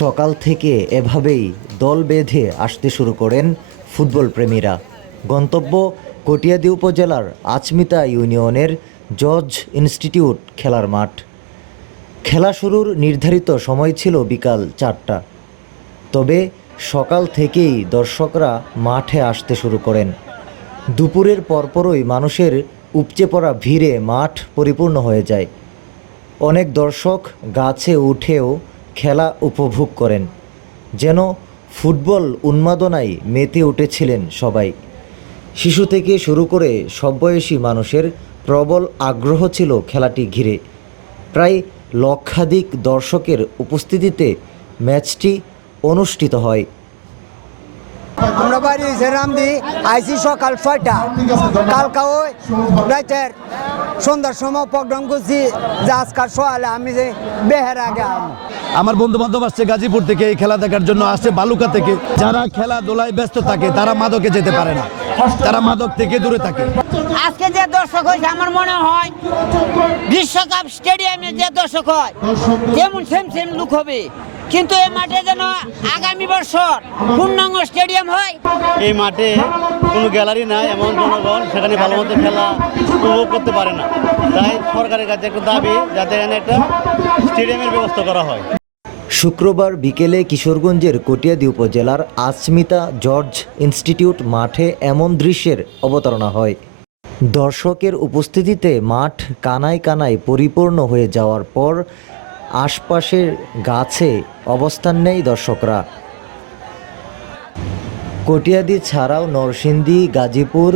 সকাল থেকে এভাবেই দল বেঁধে আসতে শুরু করেন ফুটবল প্রেমীরা। গন্তব্য কটিয়াদী উপজেলার আচমিতা ইউনিয়নের জর্জ ইনস্টিটিউট খেলার মাঠ। খেলা শুরুর নির্ধারিত সময় ছিল বিকাল 4টা। তবে সকাল থেকেই দর্শকরা মাঠে আসতে শুরু করেন। দুপুরের পরপরই মানুষের উপচে পড়া ভিড়ে মাঠ পরিপূর্ণ হয়ে যায়। অনেক দর্শক গাছে উঠেও খেলা উপভোগ করেন। যেন ফুটবল উন্মাদনায় মেতে উঠেছিলেন সবাই। শিশু থেকে শুরু করে সব বয়সী মানুষের প্রবল আগ্রহ ছিল খেলাটি ঘিরে। প্রায় লক্ষাধিক দর্শকের উপস্থিতিতে ম্যাচটি অনুষ্ঠিত হয়। আমরা বাড়ি হয়েছে রামদি, আইসি সকাল 6টা। কালকা ওই রাতের সন্ধ্যার সময় প্রোগ্রাম করছি যে আজকাল সকালে আমি যে বেহের আগে আমার বন্ধু বান্ধব আসছে গাজীপুর থেকে এই খেলা দেখার জন্য, আসছে বালুকা থেকে। যারা খেলাধুলায় ব্যস্ত থাকে তারা মাদকে যেতে পারে না, তারা মাদক থেকে দূরে থাকে। আজকে যে দর্শক হয়েছে আমার মনে হয় বিশ্বকাপ স্টেডিয়ামে যে দর্শক হয় তেমন সেম লুক হবে, কিন্তু এই মাঠে যেন আগামী বছর পূর্ণাঙ্গ স্টেডিয়াম হয়। এই মাঠে কোনো গ্যালারি নাই, এমন জনগণ সেখানে ভালো মতো খেলা উপভোগ করতে পারে না। তাই সরকারের কাছে একটা দাবি যাতে এখানে একটা স্টেডিয়ামের ব্যবস্থা করা হয়। শুক্রবার বিকেলে কিশোরগঞ্জের কটিয়াদী উপজেলার আচমিতা জর্জ ইনস্টিটিউট মাঠে এমন দৃশ্যের অবতারণা হয়। দর্শকের উপস্থিতিতে মাঠ কানায় কানায় পরিপূর্ণ হয়ে যাওয়ার পর আশপাশের গাছে অবস্থান নেয় দর্শকরা। কটিয়াদী ছাড়াও নরসিংদী, গাজীপুর,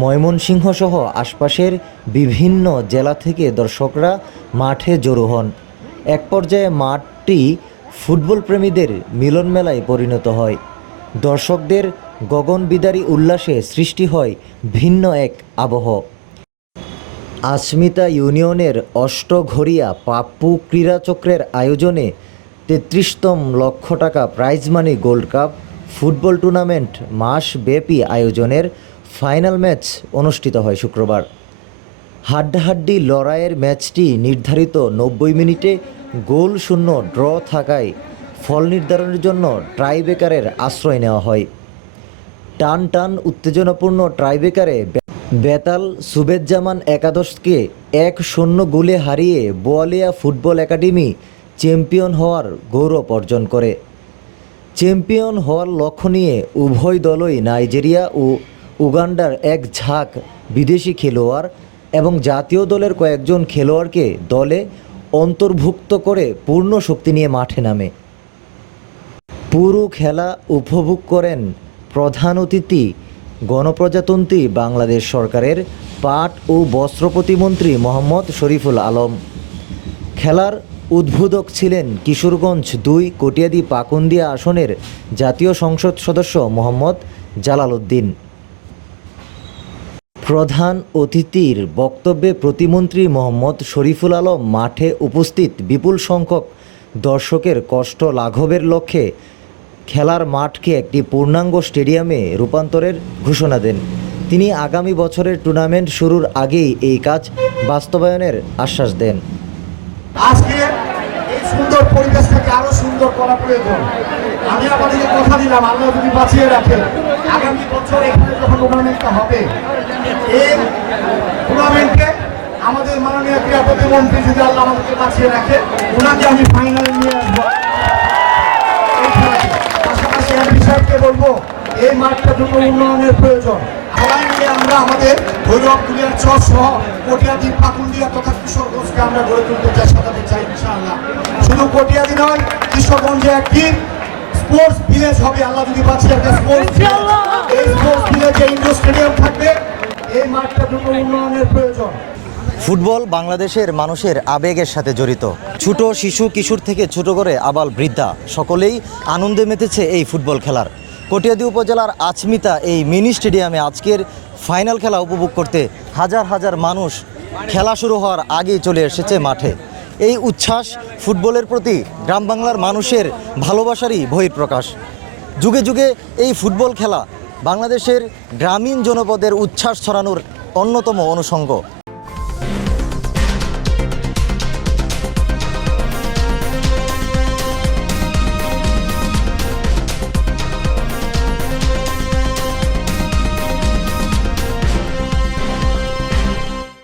ময়মনসিংহ সহ আশপাশের বিভিন্ন জেলা থেকে দর্শকরা মাঠে জড়ো হন। এক পর্যায়ে মাঠটি ফুটবল প্রেমীদের মিলন মেলায় পরিণত হয়। দর্শকদের গগনবিদারী উল্লাসে সৃষ্টি হয় ভিন্ন এক আবহ। আচমিতা ইউনিয়নের অষ্টঘরিয়া পাপ্পু ক্রীড়াচক্রের আয়োজনে 33তম লক্ষ টাকা prize money gold cup football tournament মাসব্যাপী আয়োজনের ফাইনাল ম্যাচ অনুষ্ঠিত হয় শুক্রবার। হাড্ডাহাড্ডি লড়াইয়ের ম্যাচটি নির্ধারিত 90 মিনিটে গোল শূন্য ড্র থাকায় ফল নির্ধারণের জন্য ট্রাইবেকারের আশ্রয় নেওয়া হয়। টান উত্তেজনাপূর্ণ ট্রাইবেকারে বেতাল সুবেজ্জামান একাদশকে 1-0 গোলে হারিয়ে বোয়ালিয়া ফুটবল একাডেমি চ্যাম্পিয়ন হওয়ার গৌরব অর্জন করে। চ্যাম্পিয়ন হওয়ার লক্ষ্য নিয়ে উভয় দলই নাইজেরিয়া ও উগান্ডার এক ঝাঁক বিদেশি খেলোয়াড় এবং জাতীয় দলের কয়েকজন খেলোয়াড়কে দলে অন্তর্ভুক্ত করে পূর্ণ শক্তি নিয়ে মাঠে নামে। পুরো খেলা উপভোগ করেন প্রধান অতিথি গণপ্রজাতন্ত্রী বাংলাদেশ সরকারের পাট ও বস্ত্র প্রতিমন্ত্রী মোহাম্মদ শরীফুল আলম। খেলার উদ্বোধক ছিলেন কিশোরগঞ্জ 2 কটিয়াদী পাকুন্দিয়া আসনের জাতীয় সংসদ সদস্য মোহাম্মদ জালাল উদ্দিন। প্রধান অতিথির বক্তব্যে প্রতিমন্ত্রী মোহাম্মদ শরীফুল আলম মাঠে উপস্থিত বিপুল সংখ্যক দর্শকের কষ্ট লাঘবের লক্ষ্যে খেলার মাঠকে একটি পূর্ণাঙ্গ স্টেডিয়ামে রূপান্তরের ঘোষণা দেন। তিনি আগামী বছরের টুর্নামেন্ট শুরুর আগেই এই কাজ বাস্তবায়নের আশ্বাস দেন। আজকে এই সুন্দর পরিবেশটাকে আরো সুন্দর করা প্রয়োজন। আমি আপনাদেরকে কথা দিলাম, আল্লাহ যদি বাঁচিয়ে রাখে আগামী বছর এখানে যখন টুর্নামেন্টটা হবে, এই টুর্নামেন্টে আমাদের মাননীয় ক্রীড়া প্রতিমন্ত্রী যদি আল্লাহ আমাদেরকে বাঁচিয়ে রাখে, ওনাকে আমি ফাইনালে নিয়ে আসবো। পাশাপাশি আমি সাহেবকে বলবো এই মাঠটা দ্রুত উন্নয়নের প্রয়োজন। সবাই মিলে আমরা আমাদের ভৈরব দুলিয়ার চর সহ কটিয়াদী পাকুন্দিয়া তথা কিশোরগঞ্জকে আমরা গড়ে তুলতে চেষ্টা করতে চাই ইনশাআল্লাহ। শুধু কটিয়াদী নয়, কিশোরগঞ্জে একটি স্পোর্টস ভিলেজ হবে আল্লাহ যদি বাঁচিয়ে রাখে। স্পোর্টস ভিলেজে ইন্ডোর স্টেডিয়াম থাকবে। এই মাঠটা দ্রুত উন্নয়নের প্রয়োজন। ফুটবল বাংলাদেশের মানুষের আবেগের সাথে জড়িত। ছোট শিশু কিশোর থেকে ছোট করে আবাল বৃদ্ধা সকলেই আনন্দে মেতেছে এই ফুটবল খেলার। কটিয়াদী উপজেলার আচমিতা এই মিনি স্টেডিয়ামে আজকের ফাইনাল খেলা উপভোগ করতে হাজার হাজার মানুষ খেলা শুরু হওয়ার আগেই চলে এসেছে মাঠে। এই উচ্ছ্বাস ফুটবলের প্রতি গ্রাম বাংলার মানুষের ভালোবাসারই বহিঃপ্রকাশ। যুগে যুগে এই ফুটবল খেলা বাংলাদেশের গ্রামীণ জনপদের উচ্ছ্বাস ছড়ানোর অন্যতম অনুষঙ্গ।